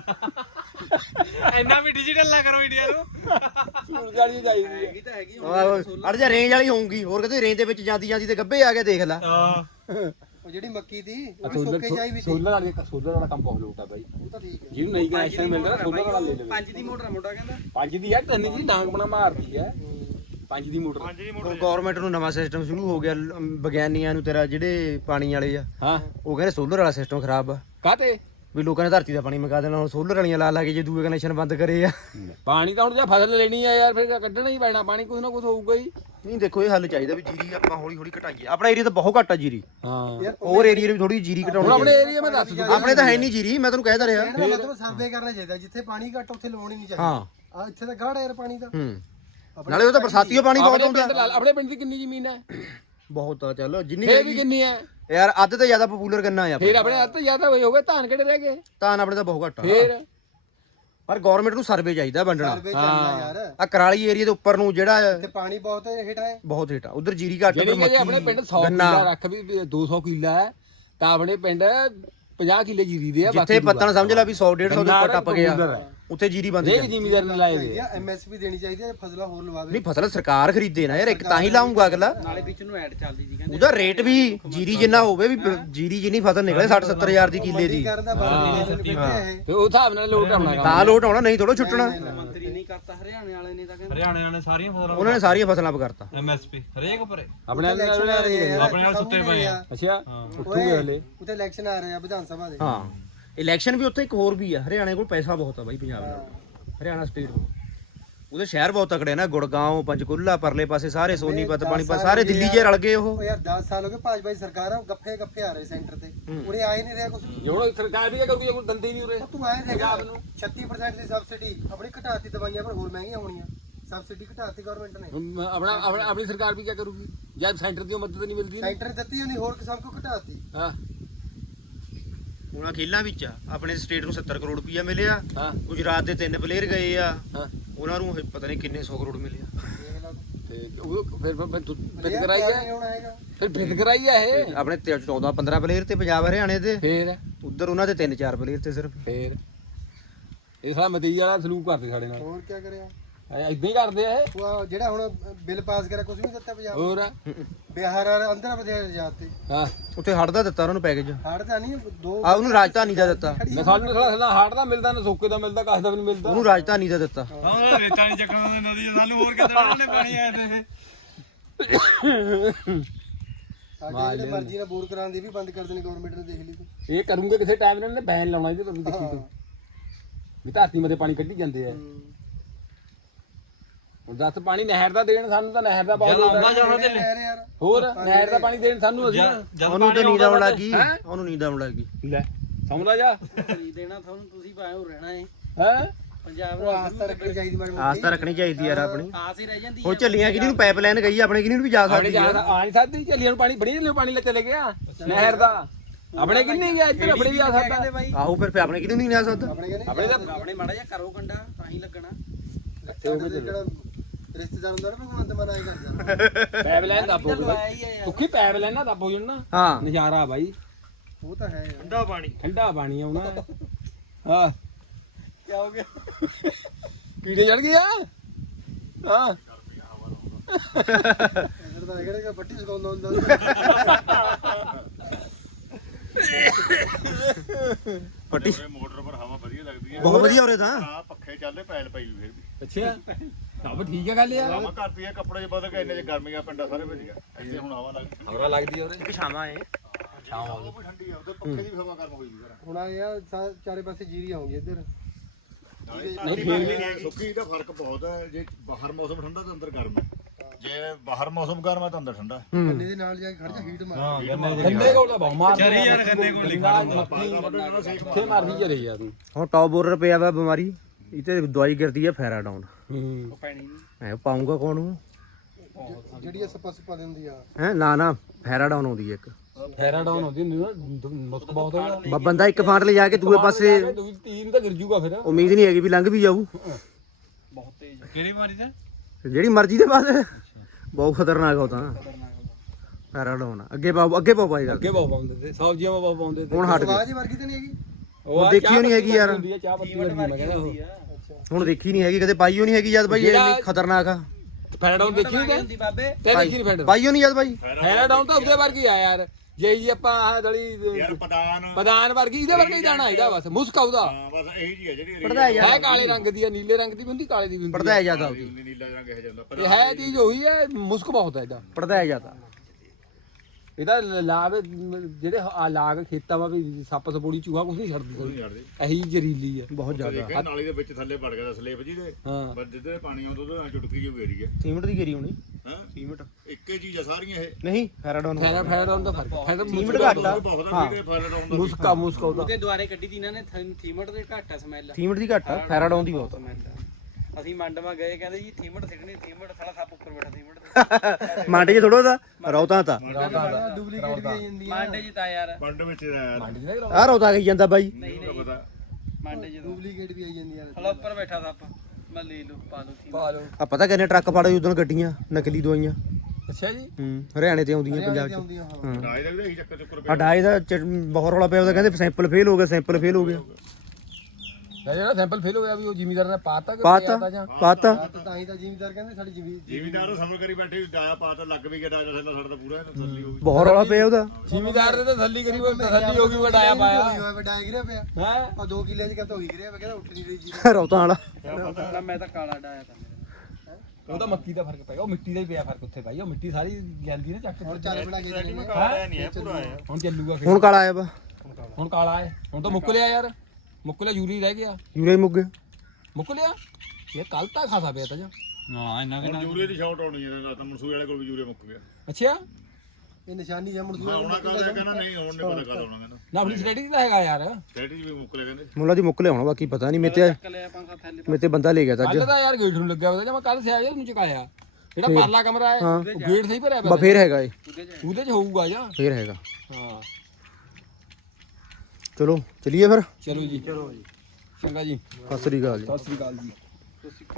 Speaker 1: ਇੰਨਾ ਵੀ ਡਿਜੀਟਲ ਨਾ ਕਰੋ ਇੰਡੀਆ ਨੂੰ
Speaker 4: ਸੂਰਜ ਵਾਲੀ ਚਾਹੀਦੀ ਹੈ
Speaker 2: ਅੜ ਜਾ ਰੇਂਜ ਵਾਲੀ ਹੋਊਗੀ ਹੋਰ ਕਿਤੇ ਰੇਂਜ ਦੇ ਵਿੱਚ ਜਾਂਦੀ ਜਾਂਦੀ ਤੇ ਗੱਬੇ ਆ ਕੇ ਦੇਖ ਲੈ
Speaker 1: ਹਾਂ
Speaker 3: ਉਹ ਜਿਹੜੀ ਮੱਕੀ ਦੀ ਉਹ ਵੀ ਸੁੱਕੇ ਚਾਹੀ ਵੀ ਸੀ
Speaker 4: ਸੋਲਰ ਵਾਲੀ ਸੋਲਰ ਵਾਲਾ ਕੰਮ ਬਹੁਤ ਲੋਟਾ ਬਾਈ
Speaker 3: ਉਹ ਤਾਂ ਠੀਕ ਹੈ
Speaker 4: ਜਿਹਨੂੰ ਨਹੀਂ ਕਨੈਕਸ਼ਨ ਮਿਲਦਾ ਸੋਲਰ ਵਾਲਾ ਲੈ ਲਵੇ
Speaker 5: ਪੰਜ ਦੀ ਮੋਟਰ ਮੋਟਾ ਕਹਿੰਦਾ
Speaker 4: ਪੰਜ ਦੀ ਹੈ ਤਿੰਨ ਦੀ ਡਾਂਗ ਬਣਾ ਮਾਰਦੀ ਹੈ ਪੰਜ ਦੀ ਮੋਟਰ
Speaker 1: ਪੰਜ ਦੀ ਮੋਟਰ
Speaker 2: ਗਵਰਨਮੈਂਟ ਨੂੰ ਨਵਾਂ ਸਿਸਟਮ ਸ਼ੁਰੂ ਹੋ ਗਿਆ ਲ- ਵਿਗਿਆਨੀਆਂ ਨੂੰ ਤੇਰਾ ਜਿਹੜੇ ਪਾਣੀ ਵਾਲੇ ਆ
Speaker 4: ਹਾਂ
Speaker 2: ਉਹ ਕਹਿੰਦੇ ਸੋਲਰ ਵਾਲਾ ਸਿਸਟਮ ਖਰਾਬ ਆ
Speaker 4: ਕਾਤੇ
Speaker 2: ਵੀ ਲੋਕਾਂ ਨੇ ਧਰਤੀ ਦਾ ਪਾਣੀ ਮੰਗਾ ਦੇਣਾ ਹੁਣ ਸੋਲਰ ਵਾਲੀਆਂ ਲਾ ਲਾ ਕੇ ਜੇ ਦੂਏ ਕਨੈਕਸ਼ਨ ਬੰਦ ਕਰੇ ਆ
Speaker 4: ਪਾਣੀ ਤਾਂ ਹੁਣ ਜੇ ਫਸਲ ਲੈਣੀ ਆ ਯਾਰ ਫਿਰ ਕੱਢਣਾ ਹੀ ਪੈਣਾ ਪਾਣੀ ਕੁਝ ਨਾ ਕੁਝ ਹੋਊਗਾ ਹੀ
Speaker 2: ਨਹੀਂ ਦੇਖੋ ਇਹ ਹੱਲ ਚਾਹੀਦਾ ਵੀ ਜੀਰੀ ਆਪਾਂ ਹੌਲੀ ਹੌਲੀ ਘਟਾਈਏ ਆਪਣਾ ਏਰੀਆ ਤਾਂ ਬਹੁਤ ਘੱਟ ਆ ਜੀਰੀ
Speaker 4: ਹਾਂ
Speaker 3: ਯਾਰ
Speaker 2: ਹੋਰ ਏਰੀਆ ਵੀ ਥੋੜੀ ਜੀਰੀ
Speaker 4: ਹੁਣ
Speaker 2: ਘਟਾਉਣੀ
Speaker 4: ਆਪਣੇ
Speaker 2: ਚਾਹੀਦੀ
Speaker 4: ਏਰੀਆ ਮੈਂ ਦੱਸ ਦੂੰ
Speaker 2: ਆਪਣੇ ਤਾਂ ਹੈ ਨਹੀਂ ਜੀਰੀ ਮੈਂ ਤੈਨੂੰ ਕਹਿਦਾ ਰਿਹਾ
Speaker 3: ਇਹਦਾ ਮਤਲਬ ਸਰਵੇ ਕਰਨਾ ਚਾਹੀਦਾ ਜਿੱਥੇ ਪਾਣੀ ਘੱਟ ਉੱਥੇ ਲਾਉਣੀ ਨਹੀਂ ਚਾਹੀਦੀ
Speaker 2: ਹਾਂ
Speaker 3: ਆ ਇੱਥੇ ਤਾਂ ਗਾੜ ਯਾਰ ਪਾਣੀ ਦਾ
Speaker 2: ਹੂੰ ਨਾਲੇ ਉਹ ਤਾਂ ਬਰਸਾਤੀਓ ਪਾਣੀ ਬਹੁਤ
Speaker 4: ਆਪਣੇ
Speaker 2: ਆਉਂਦਾ
Speaker 4: ਪਿੰਡ ਲਾ- ਆਪਣੇ ਪਿੰਡ ਦੀ ਕਿੰਨੀ ਜ਼ਮੀਨ ਹੈ
Speaker 2: ਬਹੁਤ ਆ ਚੱਲ ਜਿੰਨੀ
Speaker 4: ਫੇਰ ਵੀ ਕਿੰਨੀ ਹੈ
Speaker 2: ਯਾਰ ਅੱਧ ਤੋਂ ਜ਼ਿਆਦਾ ਪਪੂਲਰ ਗੰਨਾ ਆ
Speaker 4: ਫੇਰ ਆਪਣੇ ਹੱਥ ਜ਼ਿਆਦਾ ਹੋਏ ਹੋਗੇ ਧਾਨ ਕਿਹੜੇ ਰਹਿ ਗਏ
Speaker 2: ਤਾਂ ਆਪਣੇ ਤਾਂ ਬਹੁਤ ਘੱਟ ਆ
Speaker 4: ਫੇਰ
Speaker 2: ਪਰ ਗਵਰਨਮੈਂਟ ਨੂੰ ਸਰਵੇ ਚਾਹੀਦਾ ਵੰਡਣਾ
Speaker 3: ਸਰਵੇ ਚਾਹੀਦਾ ਯਾਰ
Speaker 2: ਆ ਕਰਾਲੀ ਏਰੀਆ ਦੇ ਉੱਪਰ ਨੂੰ ਜਿਹੜਾ
Speaker 3: ਤੇ ਪਾਣੀ ਬਹੁਤ ਹੇਠਾਂ ਹੈ
Speaker 2: ਬਹੁਤ ਹੇਠ ਆ ਉਧਰ ਜੀਰੀ ਘੱਟ
Speaker 4: ਜਿਹੜੀ
Speaker 2: ਉਧਰ
Speaker 4: ਕਿ ਜੇ ਆਪਣੇ ਪਿੰਡ ਸੌ
Speaker 2: ਗੰਨਾ
Speaker 4: ਕਿੱਲਾ ਰੱਖ ਵੀ ਦੋ ਸੌ ਕਿੱਲਾ ਹੈ ਤਾਂ ਆਪਣੇ ਪਿੰਡ ਪੰਜਾਹ ਕਿੱਲੇ ਜੀਰੀ ਦੇ ਆ
Speaker 2: ਜਿੱਥੇ ਪੱਤਣ ਸਮਝ ਲੈ ਵੀ ਸੌ ਡੇਢ ਸੌ ਦੇ ਉੱਪਰ ਟੱਪ ਗਿਆ
Speaker 4: ਪਪੂਲਰ ਹੈ।
Speaker 2: ਉੱਥੇ ਜੀਰੀ ਬੰਦ
Speaker 4: ਹਰੇਕ ਜ਼ਿਮੀਦਾਰ ਨੇ ਲਾਏ ਹੋਏ ਆ।
Speaker 3: ਐਮਐਸਪੀ ਦੇਣੀ ਚਾਹੀਦੀ ਹੈ ਫਸਲਾਂ ਹੋਰ ਲਵਾ ਦੇ
Speaker 2: ਨਹੀਂ ਫਸਲ ਸਰਕਾਰ ਖਰੀਦੇ ਨਾ ਯਾਰ ਇੱਕ ਤਾਂ ਹੀ ਲਾਉਂਗਾ ਅਗਲਾ
Speaker 5: ਨਾਲੇ ਵਿੱਚ ਨੂੰ ਐਡ ਚੱਲਦੀ ਸੀ ਕਹਿੰਦੇ
Speaker 2: ਉਹਦਾ ਰੇਟ ਵੀ ਜੀਰੀ ਜਿੰਨਾ ਹੋਵੇ ਵੀ ਬ- ਜੀਰੀ ਜਿੰਨੀ ਫਸਲ ਨਿਕਲੇ ਸੱਠ ਸੱਤਰ ਹਜ਼ਾਰ ਦੀ ਕਿੱਲੇ ਦੀ
Speaker 3: ਕਰਨ ਦਾ ਬਾਅਦ ਬੈਠੇ ਇਹ
Speaker 4: ਤੇ ਉਹ ਹਿਸਾਬ ਨਾਲ ਲੋਟ ਆਉਣਾ ਕੰਮ
Speaker 2: ਤਾਂ ਲੋਟ ਆਉਣਾ ਨਹੀਂ ਥੋੜਾ ਛੁੱਟਣਾ
Speaker 5: ਮੰਤਰੀ ਨਹੀਂ ਕਰਤਾ ਹਰਿਆਣੇ ਵਾਲੇ ਨੇ ਤਾਂ ਕਹਿੰਦੇ
Speaker 1: ਹਰਿਆਣੇ ਵਾਲੇ ਨੇ ਸਾਰੀਆਂ ਫਸਲਾਂ
Speaker 2: ਉਹਨਾਂ ਨੇ ਸਾਰੀਆਂ ਫਸਲਾਂ ਕਰਤਾ
Speaker 1: ਐਮਐਸਪੀ ਹਰੇਕ ਪਰੇ
Speaker 4: ਆਪਣੇ ਨਾਲ
Speaker 3: ਇਲੈਕਸ਼ਨ ਆ ਰਹੇ ਆ ਯਾਰ
Speaker 1: ਆਪਣੇ ਨਾਲ ਸੁੱਤੇ ਪਏ ਆ।
Speaker 4: ਅੱਛਾ ਉੱਠੂਗੇ ਹਲੇ
Speaker 3: ਉੱਥੇ ਇਲੈਕਸ਼ਨ ਆ ਰਹੇ ਆ ਵਿਧਾਨ ਸਭਾ ਦੇ
Speaker 2: ਹਾਂ ਇਲੈਕਸ਼ਨ ਵੀ ਉੱਥੇ ਇੱਕ ਹੋਰ ਵੀ ਆ ਹਰਿਆਣੇ ਕੋਲ ਪੈਸਾ ਬਹੁਤ ਆ ਬਾਈ ਪੰਜਾਬ ਨਾਲ ਹਰਿਆਣਾ ਸਟੇਟ ਕੋਲ ਉਹਦੇ ਸ਼ਹਿਰ ਬਹੁਤ ਤਕੜੇ ਨਾ ਗੁੜਗਾਉਂ ਪੰਚਕੂਲਾ ਪਰਲੇ ਪਾਸੇ ਸਾਰੇ ਸੋਨੀਪਤ ਪਾਣੀਪਤ ਸਾਰੇ ਦਿੱਲੀ 'ਚ ਰਲ ਗਏ ਉਹ
Speaker 3: ਉਹ ਯਾਰ ਦਸ ਸਾਲ ਹੋ ਗਏ ਭਾਜਪਾ ਦੀ ਸਰਕਾਰ ਆ ਗੱਫੇ ਗੱਫੇ ਆ ਰਹੇ ਸੈਂਟਰ ਤੇ ਉਰੇ ਆਏ ਨਹੀਂ ਰਿਹਾ ਕੁਝ
Speaker 4: ਜਦੋਂ ਸਰਕਾਰ ਵੀ ਕਰੂਗੀ ਕੋਈ ਦੰਦੇ ਨਹੀਂ ਉਰੇ
Speaker 3: ਤੂੰ ਆਏ ਦੇਖ ਛੱਤੀ ਪ੍ਰਸੈਂਟ ਦੀ ਸਬਸਿਡੀ ਆਪਣੀ ਘਟਾਤੀ ਦਵਾਈਆਂ ਪਰ ਹੋਰ ਮਹਿੰਗੀਆਂ ਹੋਣੀਆਂ ਸਬਸਿਡੀ ਘਟਾਤੀ ਗਵਰਨਮੈਂਟ ਨੇ
Speaker 4: ਹੁਣ ਆਪਣਾ ਆਪਣਾ- ਆਪਣੀ ਸਰਕਾਰ ਵੀ ਕੀ ਕਰੂਗੀ ਜਦ ਸੈਂਟਰ ਦੀ ਮਦਦ ਨਹੀਂ ਮਿਲਦੀ
Speaker 3: ਸੈਂਟਰ ਦਿੱਤੀ ਜਾਂਦੀ ਹੋਰ ਸਭ ਕੋ ਘਟਾਤੀ
Speaker 4: ਹਾਂ
Speaker 2: ਉਹਨਾਂ ਖੇਲਾਂ ਵਿੱਚ ਆ ਆਪਣੇ ਸਟੇਟ ਨੂੰ ਸੱਤਰ ਕਰੋੜ ਰੁਪਈਆ ਮਿਲਿਆ
Speaker 4: ਹਾਂ
Speaker 2: ਗੁਜਰਾਤ ਦੇ ਤਿੰਨ ਪਲੇਅਰ ਗਏ ਆ
Speaker 4: ਹਾਂ
Speaker 2: ਉਹਨਾਂ ਨੂੰ ਪਤਾ ਨਹੀਂ ਕਿੰਨੇ ਸੌ ਕਰੋੜ ਮਿਲਿਆ
Speaker 3: ਦੇਖ ਲਾ
Speaker 4: ਤੇ ਉਹ ਫਿਰ ਫਿਰ ਤੂੰ ਫਿੱਟ
Speaker 3: player
Speaker 4: ਕਰਾਈ
Speaker 3: ਤਿਆਰ
Speaker 4: ਹੈ
Speaker 3: ਨਹੀਂ ਹੋਣਾ ਹੈਗਾ
Speaker 4: ਫਿਰ ਫਿੱਟ ਕਰਾਈ ਹੈ ਇਹ
Speaker 2: ਆਪਣੇ ਤੇ ਚੌਦਾਂ ਪੰਦਰਾਂ ਪਲੇਅਰ ਤੇ ਪੰਜਾਬ ਹਰਿਆਣੇ ਦੇ
Speaker 4: ਫੇਰ
Speaker 2: ਉਧਰ ਉਹਨਾਂ ਦੇ ਤਿੰਨ ਚਾਰ ਪਲੇਅਰ ਤੇ ਸਿਰਫ
Speaker 4: ਫੇਰ ਇਹ ਸਾਲਾ ਮਤੀਜ ਵਾਲਾ ਸਲੂਕ ਕਰਦੇ ਸਾਡੇ ਨਾਲ
Speaker 3: ਹੋਰ ਕੀ ਕਰਿਆ
Speaker 4: ਇਦਾਂ ਹੀ ਕਰਦੇ ਆ ਇਹ
Speaker 3: ਉਹ ਆਹ ਜਿਹੜਾ ਹੁਣ ਬਿੱਲ ਪਾਸ ਕਰਿਆ ਕੁਝ ਨਹੀਂ ਦਿੱਤਾ ਪੰਜਾਬ
Speaker 4: ਹੋਰ
Speaker 3: ਬਿਹਾਰ ਵਾਲੇ ਅੰਦਰ ਪ੍ਰਦੇਸ਼ ਜਾਤੇ
Speaker 4: ਹਾਂ
Speaker 2: ਉੱਥੇ ਹੜਦਾ ਦਿੱਤਾ ਉਹਨਾਂ ਨੂੰ ਪੈਕੇਜ
Speaker 3: ਹੜਦਾ ਨਹੀਂ ਦੋ
Speaker 2: ਆ ਉਹਨੂੰ ਰਾਜਧਾਨੀ ਦਾ ਦਿੱਤਾ
Speaker 4: ਮੈਂ ਸਾਨੂੰ ਸਾਲਾ ਸਾਲਾ ਹਾਰਟ ਦਾ ਮਿਲਦਾ ਨਾ ਸੋਕੇ ਦਾ ਮਿਲਦਾ ਕਾਸ ਦਾ ਵੀ ਨਹੀਂ ਮਿਲਦਾ
Speaker 2: ਉਹਨੂੰ ਰਾਜਧਾਨੀ ਦਾ ਦਿੱਤਾ
Speaker 1: ਹਾਂ ਰੇਤਾ ਨਹੀਂ ਚੱਕਣਾ ਨਦੀ 'ਚ ਸਾਨੂੰ ਹੋਰ ਕਿੱਥੇ ਨੇ ਪਾਣੀ ਆਏ ਤੇ
Speaker 3: ਸਾਡੇ ਜਿਹੜੇ ਮਰਜ਼ੀ ਨਾਲ ਬੋਰ ਕਰਾਉਂਦੇ ਵੀ ਬੰਦ ਕਰ ਦੇਣੀ ਗਵਰਨਮੈਂਟ ਨੇ, ਦੇਖ ਲਈ ਤੂੰ।
Speaker 4: ਇਹ ਕਰੂੰਗੇ ਕਿਸੇ ਟਾਈਮ ਇਹਨਾਂ ਨੇ ਬੈਨ ਲਾਉਣਾ ਇਹਦੇ ਪਰ ਵੀ ਦੇਖੀ ਤੂੰ ਵੀ ਧਰਤੀ ਮਤੇ ਪਾਣੀ ਕੱਢੀ ਜਾਂਦੇ ਆ। ਹੁਣ ਦੱਸ ਪਾਣੀ ਨਹਿਰ ਦਾ ਦੇਣ ਸਾਨੂੰ ਤਾਂ ਨਹਿਰ ਦਾ ਬਹੁਤ ਲੋੜ ਹੈ
Speaker 3: ਯਾਰ ਯਾਰ
Speaker 4: ਹੋਰ ਨਹਿਰ ਦਾ ਪਾਣੀ ਦੇਣ ਸਾਨੂੰ ਅਸੀਂ
Speaker 2: ਉਹਨੂੰ ਤਾਂ ਨੀਂਦ ਆਉਣ ਲੱਗੀ ਉਹਨੂੰ ਨੀਂਦ ਆਉਣ ਲੱਗੀ
Speaker 4: ਲੈ ਸਮਝਦਾ ਜਾ
Speaker 5: ਖਰੀਦ ਦੇਣਾ ਤੁਹਾਨੂੰ, ਤੁਸੀਂ ਭਾਵੇਂ ਉਹ ਰਹਿਣਾ ਹੈ
Speaker 4: ਹੈ
Speaker 5: ਪੰਜਾਬ
Speaker 3: ਉਹ ਆਸ ਤਾਂ ਰੱਖਣੀ ਚਾਹੀਦੀ ਮੈਡਮ।
Speaker 2: ਆਸ ਤਾਂ ਰੱਖਣੀ ਚਾਹੀਦੀ ਯਾਰ ਆਪਣੀ।
Speaker 5: ਆਸ ਹੀ ਰਹਿ ਜਾਂਦੀ
Speaker 2: ਉਹ ਚੱਲੀਆਂ ਕਿਹਨੂੰ ਪਾਈਪ ਲਾਈਨ ਗਈ ਆਪਣੇ ਕਿਹਨੂੰ ਵੀ ਜਾ
Speaker 4: ਆਪਣੇ
Speaker 2: ਸਕਦੀ ਆ।
Speaker 4: ਜਾ ਆ ਨਹੀਂ ਸਕਦੀ ਚੱਲੀਆਂ ਨੂੰ ਪਾਣੀ ਬੜੀ ਚੱਲੀਆਂ ਪਾਣੀ ਲੈ ਚਲੇ ਗਿਆ ਨਹਿਰ ਦਾ ਆਪਣੇ ਕਿੰਨੀ ਗਿਆ ਇੱਧਰ ਆਪਣੇ ਵੀ ਆ ਸਕਦਾ
Speaker 5: ਬਾਈ
Speaker 2: ਆਹੋ ਫਿਰ ਫਿਰ ਆਪਣੇ ਕਿਹਨੂੰ ਨਹੀਂ ਜਾ ਸਕਦਾ।
Speaker 3: ਆਪਣੇ ਕਹਿੰਦੇ
Speaker 4: ਆਪਣੇ ਤਾਂ
Speaker 5: ਆਪਣੇ ਮਾੜਾ ਜਿਹਾ ਕਰੋ ਕੰਡਾ ਤਾਂ ਹੀ ਲੱਗਣਾ।
Speaker 3: ਸਾਡੇ ਜਿਹੜਾ ਰਿਸ਼ਤੇਦਾਰ ਹੁੰਦਾ ਨਾ ਭਗਵੰਤ ਮਾਨ ਆਈ ਕਰਦਾ।
Speaker 4: ਪੈਪ ਲੈਣ ਦਾ ਬੋਲ
Speaker 5: ਲਵਾਇਆ ਹੀ ਆ ਯਾਰ।
Speaker 4: ਸੁੱਕੀ ਪੈਪ ਲੈਣ ਨਾ ਦੱਬ ਹੋ ਜਾਣਾ
Speaker 2: ਹਾਂ
Speaker 4: ਨਜ਼ਾਰਾ ਬਾਈ
Speaker 3: ਉਹ ਤਾਂ ਹੈ ਯਾਰ।
Speaker 1: ਠੰਡਾ ਪਾਣੀ
Speaker 4: ਠੰਡਾ ਪਾਣੀ ਆਉਣਾ ਹਾਂ
Speaker 5: ਕੀ ਹੋ ਗਿਆ?
Speaker 4: ਕੀੜੇ ਚੜ ਗਏ ਆ ਹਾਂ
Speaker 3: ਇੱਧਰ ਤਾਂ ਕਿਹੜੇ ਕਿ ਪੱਟੀ ਸਕਾਉਂਦਾ ਹੁੰਦਾ।
Speaker 2: ਪੱਟੀ
Speaker 6: ਮੋਟਰ ਪਰ ਹਵਾ ਵਧੀਆ ਲੱਗਦੀ ਹੈ।
Speaker 2: ਬਹੁਤ ਵਧੀਆ ਹੋ ਰਿਹਾ ਤਾਂ
Speaker 6: ਆ ਪੱਖੇ ਚੱਲਦੇ ਪੈਲ ਪਈ ਵੀ ਫਿਰ ਵੀ
Speaker 4: ਅੱਛਾ ਸਭ ਠੀਕ ਹੈ ਗੱਲ ਯਾਰ
Speaker 6: ਹਵਾ ਕਰਦੀ ਹੈ ਕੱਪੜੇ ਚ ਬਦਲ ਕੇ ਇੰਨੇ ਚ ਗਰਮੀਆਂ ਪਿੰਡਾਂ ਸਾਰੇ ਵਿੱਚ ਗਿਆ ਇੱਥੇ ਹੁਣ ਹਵਾ ਲੱਗਦੀ
Speaker 4: ਹਵਾ ਲੱਗਦੀ ਉਹਦੇ
Speaker 2: ਪਿਛਾਵਾਂ ਏ
Speaker 6: ਹਵਾ ਵੀ ਠੰਡੀ ਆ ਉਧਰ ਪੱਖੇ ਦੀ ਵੀ ਹਵਾ ਗਰਮ ਹੋਈ ਵੀ
Speaker 3: ਹੁਣ ਆ ਯਾਰ ਸਾ- ਚਾਰੇ ਪਾਸੇ ਜੀਰੀ ਆਉਂਗੀ ਇੱਧਰ।
Speaker 4: ਨਹੀਂ ਫੇਰ
Speaker 6: ਸੁੱਕੀ ਦਾ ਫਰਕ ਬਹੁਤ ਹੈ। ਜੇ ਬਾਹਰ ਮੌਸਮ ਠੰਡਾ ਤਾਂ ਅੰਦਰ ਗਰਮ ਹੈ, ਜੇ ਬਾਹਰ ਮੌਸਮ ਗਰਮ ਹੈ ਤਾਂ ਅੰਦਰ ਠੰਡਾ ਹੈ।
Speaker 3: ਗੰਨੇ ਦੇ ਨਾਲ ਜਾ ਕੇ ਖੜ ਜਾ ਹੀਟ ਮਾਰ।
Speaker 4: ਗੰਦੇ ਕੋਲ ਤਾਂ ਬਹੁਤ ਮਾਰ
Speaker 1: ਚਰੀ ਯਾਰ ਗੰਨੇ ਕੋਲ
Speaker 4: ਕਿੱਥੇ ਮਾਰਦੀ ਜਰੇ ਯਾਰ ਤੂੰ
Speaker 2: ਹੁਣ ਟੌਪ ਬੋਰਰ ਪਿਆ ਵਾ ਬਿਮਾਰੀ ਇਹ ਤੇ ਦਵਾਈ ਗਿਰਦੀ ਹੈ ਫੈਰਾਡਾਊਨ
Speaker 4: ਹੂੰ
Speaker 5: ਉਹ ਪੈਣੀ ਨਹੀਂ।
Speaker 2: ਐ ਪਾਉਂਗਾ ਕੌਣ ਨੂੰ
Speaker 3: ਜਿਹੜੀ ਇਹ ਸੱਪਾ ਸੁੱਪਾ ਦਿੰਦੀ ਆ।
Speaker 2: ਹੈ ਨਾ ਨਾ ਫੈਰਾਡਾਊਨ ਆਉਂਦੀ ਹੈ ਇੱਕ
Speaker 4: ਫੈਰਾ ਡਾਊਨ ਹੁੰਦੀ ਹੁੰਦੀ ਨਾ ਮੁਸਕ ਬਹੁਤ ਹੋਗਾ
Speaker 2: ਬ- ਬੰਦਾ ਇੱਕ ਫਾਂਟ ਲੈ ਜਾ ਕੇ ਦੂਏ ਪਾਸੇ
Speaker 4: ਦੂਜੀ ਤੀਨ ਤਾਂ ਗਿਰ ਜੂਗਾ ਫਿਰ
Speaker 2: ਉਮੀਦ ਨਹੀਂ ਹੈਗੀ ਵੀ ਲੰਘ ਵੀ ਜਾਊ
Speaker 5: ਬਹੁਤ ਤੇਜ਼
Speaker 1: ਕਿਹੜੀ ਮਾਰੀ ਤਾਂ
Speaker 2: ਜਿਹੜੀ ਮਰਜ਼ੀ ਦੇ ਬਾਅਦ ਬਹੁਤ ਖਤਰਨਾਕ ਹੋ ਤਾਂ ਫੈਰਾਡਾਊਨ ਅੱਗੇ ਪਾਓ ਅੱਗੇ ਪਾਓ ਪਾਈ ਗੱਲ
Speaker 4: ਅੱਗੇ ਬਹੁਤ ਪਾਉਂਦੇ ਤੇ ਸਬਜ਼ੀਆਂ ਬਹੁਤ ਪਾਉਂਦੇ ਤੇ
Speaker 2: ਹੁਣ ਹਟ ਗਏ
Speaker 3: ਆਵਾਜ਼ ਹੀ ਵਰਗੀ ਤਾਂ ਨਹੀਂ ਹੈਗੀ।
Speaker 4: ਉਹ ਆ
Speaker 2: ਦੇਖੀ
Speaker 4: ਚਾਹ
Speaker 2: ਹੋਣੀ ਹੈਗੀ ਯਾਰ।
Speaker 4: ਹੁੰਦੀ ਆ, ਚਾਹ ਪੱਤੀ ਵਰਗੀ ਮੈਂ ਕਹਿੰਦਾ ਉਹ
Speaker 2: ਹੁਣ ਦੇਖੀ ਨਹੀਂ ਹੈਗੀ ਕਦੇ ਪਾਈਓ ਨਹੀਂ ਹੈਗੀ ਜਦ ਬਾਈ ਇਹ ਇੰਨੀ ਖਤਰਨਾਕ ਆ
Speaker 4: ਫੈਰਾ ਡਾਊਨ ਦੇਖੀ ਨਹੀਂ
Speaker 5: ਹੁੰਦੀ ਬਾਬੇ।
Speaker 4: ਤੇ ਦੇਖੀ ਨਹੀਂ ਫੈਰਾ
Speaker 2: ਪਾਈਓ ਨਹੀਂ ਜਦ ਬਾਈ
Speaker 4: ਫੈਰਾ ਡਾਊਨ ਤਾਂ ਉਹਦੇ ਵਰਗੀ ਆ ਯਾਰ ਜੇ ਜੀ ਆਪਾਂ ਆਹ ਦਲੀ
Speaker 6: ਯਾਰ ਪਦਾਨ
Speaker 4: ਪਦਾਨ ਵਰਗੀ ਇਹਦੇ ਵਰਗਾ ਹੀ ਦਾਣਾ ਇਹਦਾ ਬਸ ਮੁਸਕ ਆਉਦਾ
Speaker 6: ਹਾਂ ਬਸ ਇਹੀ ਜੀ ਹੈ ਜਿਹੜੀ
Speaker 2: ਪੜਦਾ ਹੈ
Speaker 4: ਹੈ ਕਾਲੇ ਰੰਗ ਦੀ ਆ ਨੀਲੇ ਰੰਗ ਦੀ ਵੀ ਹੁੰਦੀ ਕਾਲੇ ਦੀ ਵੀ ਹੁੰਦੀ
Speaker 2: ਪੜਦਾ ਹੈ ਜਿਆਦਾ ਉਹਦੀ
Speaker 6: ਨੀਲਾ ਨੀਲਾ ਰੰਗ ਇਹ ਜਾਂਦਾ ਪਰ
Speaker 4: ਇਹ ਹੈ ਚੀਜ਼ ਉਹੀ ਹੈ ਮੁਸਕ ਬਹੁਤ ਹੈ ਇਹਦਾ
Speaker 2: ਪੜਦਾ ਹੈ ਜਿਆਦਾ
Speaker 4: ਇਹਦਾ ਲਾਗ ਜਿਹੜੇ ਆ ਲਾਗ ਖੇਤਾਂ ਵਾ ਵੀ ਸੱਪ ਸਪੋੜੀ ਚੂਹਾ ਕੁਝ ਨਹੀਂ ਛੱਡਦੀ
Speaker 6: ਨਹੀਂ ਛੱਡਦੇ
Speaker 4: ਇਹੀ ਜ਼ਰੀਲੀ ਹੈ
Speaker 2: ਬਹੁਤ ਜ਼ਿਆਦਾ
Speaker 6: ਦੇਖੇ ਨਾਲੀ ਦੇ ਵਿੱਚ ਥੱਲੇ ਵੜ ਗਿਆ ਸਲੇਬ ਜੀ ਦੇ
Speaker 4: ਹਾਂ
Speaker 6: ਪਰ ਜਿੱਧਰ ਪਾਣੀ ਆਉਂਦਾ ਉਹਦੇ ਚੁਟਕੀ ਜਿਹੀ ਗੇੜੀ ਹੈ
Speaker 2: ਸੀਮਟ ਦੀ ਗੇਰੀ ਹੋਣੀ
Speaker 6: ਹਾਂ
Speaker 2: ਸੀਮਟ
Speaker 6: ਇੱਕੇ ਚੀਜ਼ ਆ ਸਾਰੀਆਂ ਇਹ
Speaker 2: ਨਹੀਂ ਫੈਰਾਡਾਊਨ
Speaker 4: ਫੈਰਾ ਫੈਰਾ ਡਾਊਨ ਦਾ ਫਰਕ ਫੈਰਾ
Speaker 2: ਸੀਮਟ ਘੱਟ ਆ
Speaker 6: ਬਹੁਤ
Speaker 2: ਹਾਂ।
Speaker 6: ਆ ਵੀ ਫਾਇਦਾ ਹੁੰਦਾ
Speaker 4: ਮੁਸਕਾ ਮੁਸਕਾ ਉਹਦਾ
Speaker 5: ਉਹਦੇ ਦੁਆਰੇ ਕੱਢੀ ਤੀ ਇਹਨਾਂ ਨੇ ਥੀ- ਥੀਮਟ ਦੇ ਘੱਟ ਆ ਸਮੈਲ।
Speaker 2: ਸੀਮਟ ਦੀ ਘੱਟ ਆ ਫੈਰਾਡਾਊਨ ਦੀ ਬਹੁਤ ਆ।
Speaker 5: ਅਸੀਂ ਮੰਡਵਾ ਗਏ ਕਹਿੰਦੇ ਜੀ ਥੀਮਟ ਸਿੱਟਣੀ ਥੀਮਟ ਸਾਲਾ ਸੱਪ ਉੱਪਰ ਬੈਠਾ ਥੀਮਟ ਤੇ
Speaker 2: ਮਾਂਡੇ ਚ ਥੋੜਾ ਦਾ ਰੌਤਾ ਤਾਂ
Speaker 3: ਡੁਪਲੀਕੇਟ ਵੀ ਆ ਜਾਂਦੀ ਆ।
Speaker 5: ਮਾਂਡੇ ਚ ਤਾਂ ਯਾਰ
Speaker 6: ਪੰਡ ਵਿੱਚ ਯਾਰ
Speaker 2: ਆ ਰੌਤਾ ਗਈ ਜਾਂਦਾ ਬਾਈ
Speaker 5: ਨਹੀਂ ਨਹੀਂ
Speaker 6: ਪਤਾ
Speaker 5: ਮਾਂਡੇ ਚ
Speaker 3: ਡੁਪਲੀਕੇਟ ਵੀ ਆਈ ਜਾਂਦੀ ਆ।
Speaker 5: ਸਾਲਾ ਉੱਪਰ ਬੈਠਾ ਸੱਪ ਮੈਂ ਲੈ ਲੂ ਪਾ ਲੂ ਥੀਮਟ।
Speaker 4: ਪਾ ਲਓ
Speaker 2: ਆ ਪਤਾ ਕਿੰਨੇ ਟਰੱਕ ਫਾੜੇ ਉਦੋਂ ਗੱਡੀਆਂ ਨਕਲੀ ਦਵਾਈਆਂ
Speaker 4: ਅੱਛਾ ਜੀ
Speaker 2: ਹੂੰ ਹਰਿਆਣੇ ਤੇ ਆਉਂਦੀਆਂ ਪੰਜਾਬ ਚ
Speaker 3: ਆਉਂਦੀਆਂ ਹਾਂ।
Speaker 6: ਡਾਈ ਦਾ ਵੀ ਇਹੀ ਚੱਕਰ ਚੁੱਕਰ
Speaker 2: ਆ ਡਾਈ ਦਾ ਚ- ਬਹੁਤ ਰੌਲਾ ਪਿਆ ਉਹਦਾ ਕਹਿੰਦੇ ਸੈਂਪਲ ਫੇਲ ਹੋ ਗਿਆ ਸੈਂਪਲ ਫੇਲ ਹੋ ਗਿਆ
Speaker 4: ਇਹ ਜਿਹੜਾ ਸੈਂਪਲ ਫੇਲ ਹੋਇਆ ਵੀ ਉਹ ਜ਼ਿਮੀਦਾਰ ਨੇ ਪਾਤਾ ਕਿ
Speaker 2: ਪਾਤਾ
Speaker 4: ਪਿਆ ਜਾਂ
Speaker 2: ਪਾਤਾ
Speaker 3: ਤਾਂ ਤਾਂ ਹੀ ਤਾਂ ਜ਼ਿਮੀਦਾਰ ਕਹਿੰਦੇ ਸਾਡੀ ਜ਼ਮੀਨ
Speaker 6: ਜ਼ਿਮੀਦਾਰ ਸਮਝ ਕਰੀ ਬੈਠੇ ਡਾਇਆ ਪਾ ਤਾਂ ਲੱਗ ਵੀ ਗਿਆ ਡਾਇਆ ਥੱਲੇ ਸਾਡਾ ਪੂਰਾ ਤਸੱਲੀ ਹੋ ਗਈ
Speaker 2: ਬਹੁਤ ਰੌਲਾ ਪਿਆ ਉਹਦਾ
Speaker 4: ਜ਼ਿਮੀਦਾਰ ਦੇ ਤਾਂ ਥੱਲੀ ਕਰੀ ਬਈ ਥੱਲੀ ਹੋ ਗਈ ਵਡਾਇਆ ਪਾਇਆ
Speaker 3: ਹੋਇਆ ਵਡਾਇਆ ਗਿਰਿਆ ਪਿਆ
Speaker 4: ਹੈ
Speaker 3: ਆ ਦੋ ਕਿੱਲੇ ਚ ਕਹਿੰਦਾ ਹੋਈ ਗਿਰਿਆ ਪਿਆ ਕਹਿੰਦਾ ਉੱਠ ਨਹੀਂ ਰਹੀ ਜੀ।
Speaker 2: ਰੌਤਾਂ ਵਾਲਾ
Speaker 5: ਸਾਲਾ ਮੈਂ ਤਾਂ ਕਾਲਾ ਡਾਇਆ ਤਾਂ ਮੇਰਾ।
Speaker 4: ਉਹਦਾ ਮੱਕੀ ਦਾ ਫਰਕ ਪੈਗਾ ਉਹ ਮਿੱਟੀ ਦਾ ਹੀ ਪਿਆ ਫਰਕ ਉੱਥੇ ਭਾਈ ਉਹ ਮਿੱਟੀ ਸਾਰੀ ਜਾਂਦੀ ਨਾ ਚੱਕ
Speaker 3: ਹੁਣ ਚੱਲ ਬਣਾ ਕੇ ਦੇ ਦਿੰਦੇ ਆ।
Speaker 6: ਕਾਲਾ ਨਹੀਂ ਹੈ ਪੂਰਾ ਹੈ
Speaker 4: ਹੁਣ ਚੱਲੂਗਾ ਫਿਰ
Speaker 2: ਹੁਣ ਕਾਲਾ ਆਇਆ ਵਾ
Speaker 4: ਹੁਣ ਕਾਲਾ ਹੈ ਹੁਣ ਤਾਂ ਮੁੱਕ ਲਿਆ ਯਾਰ ਮੁੱਕ ਲਿਆ ਯੂਰੀ ਰਹਿ ਗਿਆ
Speaker 2: ਯੂਰੇ ਮੁੱਕ ਗਿਆ
Speaker 4: ਮੁੱਕ ਲਿਆ ਇਹ ਕੱਲ ਤਾਂ ਖਾਸਾ ਪਿਆ ਤਾਂ ਜਾਂ
Speaker 1: ਨਾ ਇੰਨਾ
Speaker 6: ਹੁਣ ਯੂਰੀਏ ਦੀ ਸ਼ਾਰਟ ਆਉਣੀ ਹੈ ਤਾਂ ਮਨਸੂਰ ਵਾਲੇ ਕੋਲ ਵੀ ਯੂਰੀਆ ਮੁੱਕ ਗਿਆ
Speaker 4: ਅੱਛਾ
Speaker 3: ਇਹ ਨਿਸ਼ਾਨੀ ਜਾਂ ਮਨਸੂਰ
Speaker 6: ਆਉਣਾ ਕਹਿੰਦਾ ਕਹਿੰਦਾ ਨਹੀਂ ਹੁਣ ਨਹੀਂ ਪਤਾ ਕਦ ਆਉਣਾ ਕਹਿੰਦਾ
Speaker 4: ਨਾ ਆਪਣੀ ਸਟ੍ਰੈਟਜੀ ਤਾਂ ਹੈਗਾ ਯਾਰ
Speaker 6: ਸਟ੍ਰੈਟਜੀ ਵੀ ਮੁੱਕ ਲਿਆ ਕਹਿੰਦੇ
Speaker 2: ਮੁੱਲਾ ਦੀ ਮੁੱਕ ਲਿਆਉਣਾ ਬਾਕੀ ਪਤਾ ਨਹੀਂ ਮੇਤੇ
Speaker 5: ਚੱਕ ਲਿਆ ਪੰਜ ਸੱਤ ਥੈਲੇ
Speaker 2: ਮੇਤੇ ਬੰਦਾ ਲੈ ਗਿਆ ਤਾਂ ਅੱਜ
Speaker 4: ਕੱਲ ਤਾਂ ਯਾਰ ਗੇਟ ਨੂੰ ਲੱਗਿਆ ਪਤਾ ਜਾਂ ਮੈਂ ਕੱਲ ਸਿਆ ਉਹਨੂੰ ਚੁਕਾਇਆ ਜਿਹੜਾ ਪਰਲਾ ਕਮਰਾ ਹੈ
Speaker 2: ਹਾਂ।
Speaker 4: ਉਹ ਗੇਟ ਸਹੀ ਭਰਿਆ
Speaker 2: ਬਾ
Speaker 4: ਪਿਆ
Speaker 2: ਫੇਰ ਹੈਗਾ ਏ
Speaker 5: ਉਹਦੇ ਚ
Speaker 4: ਉਹਦੇ ਚ ਹੋਊਗਾ ਜਾਂ
Speaker 2: ਫੇਰ ਹੈਗਾ
Speaker 4: ਹਾਂ
Speaker 2: ਚਲੋ ਚਲਿਏ ਫਿਰ
Speaker 4: ਚਲੋ ਜੀ ਚਲੋ ਜੀ ਚੰਗਾ ਜੀ
Speaker 2: ਸਤਿ ਸ੍ਰੀ ਅਕਾਲ ਜੀ
Speaker 4: ਸਤਿ ਸ੍ਰੀ ਅਕਾਲ ਜੀ